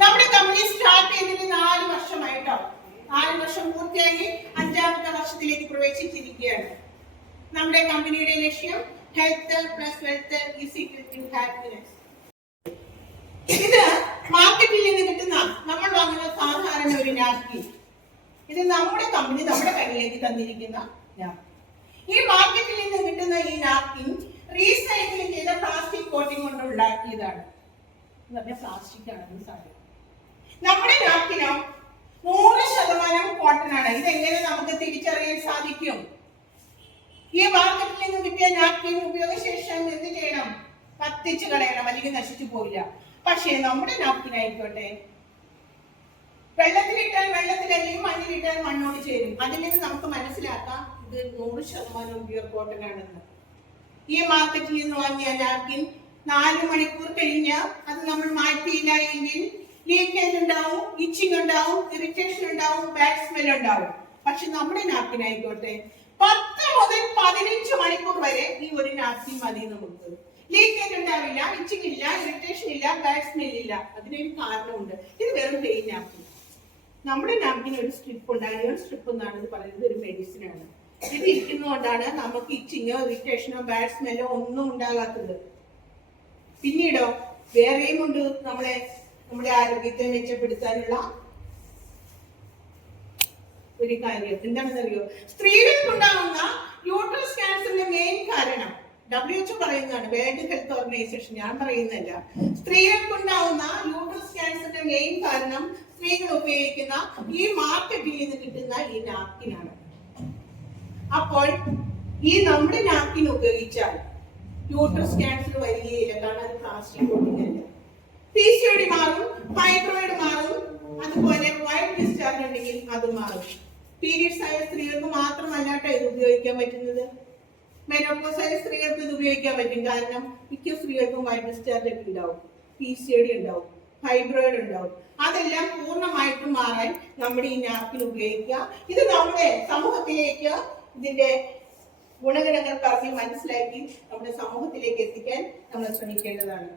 നമ്മുടെ company start ചെയ്തിട്ട് 4 വർഷമായിട്ടോ. 4 വർഷം പൂർത്തിയാക്കി 5ാമത്തെ വർഷത്തിലേക്ക് പ്രവേശിച്ചിരിക്കുകയാണ്. നമ്മുടെ കമ്പനിയുടെ ലക്ഷ്യം health plus wealth is equal to happiness. ഇത് മാർക്കറ്റിൽ നിന്ന് കിട്ടുന്ന നമ്മൾ വാങ്ങുന്ന സാധാരണ ഒരു നാപ്കിൻ. ഇത് നമ്മുടെ കമ്പനി നമ്മുടെ കയ്യിലേക്ക് തന്നിരിക്കുന്ന നാപ്കിൻ. ഈ മാർക്കറ്റിൽ നിന്ന് കിട്ടുന്ന ഈ നാപ്കിൻ റീസൈക്കിൾ ചെയ്ത പ്ലാസ്റ്റിക് കോട്ടിംഗ് കൊണ്ട് ഉണ്ടാക്കിയതാണ്. പ്ലാസ്റ്റിക് ആണ് സാധനം. നമ്മുടെ നാപ്കിനോ 100% കോട്ടൺ ആണ്. ഇതെങ്ങനെ നമുക്ക് തിരിച്ചറിയാൻ സാധിക്കും? ഈ മാർക്കറ്റിൽ നിന്ന് കിട്ടിയ നാപ്കിൻ ഉപയോഗശേഷം എന്ത് ചെയ്യണം? കത്തിച്ച് കളയണം, അല്ലെങ്കിൽ നശിച്ചു പോയില്ല. പക്ഷേ നമ്മുടെ നാപ്കിൻ ആയിക്കോട്ടെ, വെള്ളത്തിലിട്ടാൽ വെള്ളത്തിലല്ലെങ്കിൽ മണ്ണിലിട്ടാൽ മണ്ണോട് ചേരും. അതിൽ നിന്ന് നമുക്ക് മനസ്സിലാക്കാം ഇത് 100% പ്യൂർ കോട്ടൺ ആണെന്ന്. ഈ മാർക്കറ്റിൽ നിന്ന് വാങ്ങിയ നാപ്കിൻ 4 മണിക്കൂർ കഴിഞ്ഞാൽ അത് നമ്മൾ മാറ്റിയില്ല എങ്കിൽ ലീക്കേജ് ഉണ്ടാവും, ഇച്ചിങ് ഉണ്ടാവും, ഇറിറ്റേഷൻ ഉണ്ടാവും, ബാഡ് സ്മെൽ ഉണ്ടാവും. പക്ഷെ നമ്മുടെ നാപ്കിൻ ആയിക്കോട്ടെ 10 മുതൽ 15 മണിക്കൂർ വരെ ഈ ഒരു നാപ്കിൻ മതി നമുക്ക്. ലീക്കേജ് ഉണ്ടാവില്ല, ഇച്ചിങ് ഇല്ല, ഇറിറ്റേഷൻ ഇല്ല, ബാഡ് സ്മെൽ ഇല്ല. അതിനൊരു കാരണമുണ്ട്. ഇത് വെറും പ്ലെയിൻ നാപ്കിൻ. നമ്മുടെ നാപ്കിൻ ഒരു സ്ട്രിപ്പ് ഉണ്ട്. അയൺ സ്ട്രിപ്പ് എന്നാണ് ഇത് പറയുന്നത്. ഒരു മെഡിസിൻ ആണ്. ഇത് ഇരിക്കുന്നതുകൊണ്ടാണ് നമുക്ക് ഇച്ചിങ്ങോ ഇറിറ്റേഷനോ ബാഡ് സ്മെല്ലോ ഒന്നും ഉണ്ടാകാത്തത്. പിന്നീടോ വേറെയും ഉണ്ട് നമ്മുടെ ആരോഗ്യത്തെ മെച്ചപ്പെടുത്താനുള്ള ഒരു കാര്യം. എന്താണെന്നറിയോ? സ്ത്രീകൾക്കുണ്ടാകുന്ന യൂട്രസ് ക്യാൻസറിന്റെ മെയിൻ കാരണം WHO പറയുന്നതാണ്, വേൾഡ് ഹെൽത്ത് ഓർഗനൈസേഷൻ, ഞാൻ പറയുന്നല്ല. സ്ത്രീകൾക്കുണ്ടാവുന്ന യൂട്രസ് ക്യാൻസറിന്റെ മെയിൻ കാരണം സ്ത്രീകൾ ഉപയോഗിക്കുന്ന ഈ മാർക്കറ്റിൽ നിന്ന് കിട്ടുന്ന ഈ നാപ്കിനാണ്. അപ്പോൾ ഈ നമ്മുടെ നാപ്കിൻ ഉപയോഗിച്ചാൽ യൂട്രസ് ക്യാൻസർ വരികയില്ല. കാരണം അത് പ്ലാസ്റ്റിക് കോട്ടിംഗ് അല്ല. PCOD മാറും, ഫൈബ്രോയിഡ് മാറും, അതുപോലെ വൈറ്റ് ഡിസ്ചാർജ് ഉണ്ടെങ്കിൽ അത് മാറും. പീരിയഡ്സ് ആയ സ്ത്രീകൾക്ക് മാത്രമല്ലാട്ടോ ഇത് ഉപയോഗിക്കാൻ പറ്റുന്നത്. മെനോപോസ് ആയ സ്ത്രീകൾക്ക് ഇത് ഉപയോഗിക്കാൻ പറ്റും. കാരണം മിക്ക സ്ത്രീകൾക്കും വൈറ്റ് ഡിസ്ചാർജ് ഒക്കെ ഉണ്ടാവും, PCOD ഉണ്ടാവും, ഫൈബ്രോയിഡ് ഉണ്ടാവും. അതെല്ലാം പൂർണ്ണമായിട്ടും മാറാൻ നമ്മുടെ ഈ നാപ്കിൻ ഉപയോഗിക്കുക. ഇത് നമ്മുടെ സമൂഹത്തിലേക്ക് ഇതിന്റെ ഗുണഗണങ്ങൾ പറഞ്ഞ് മനസ്സിലാക്കി നമ്മുടെ സമൂഹത്തിലേക്ക് എത്തിക്കാൻ നമ്മൾ ശ്രമിക്കേണ്ടതാണ്.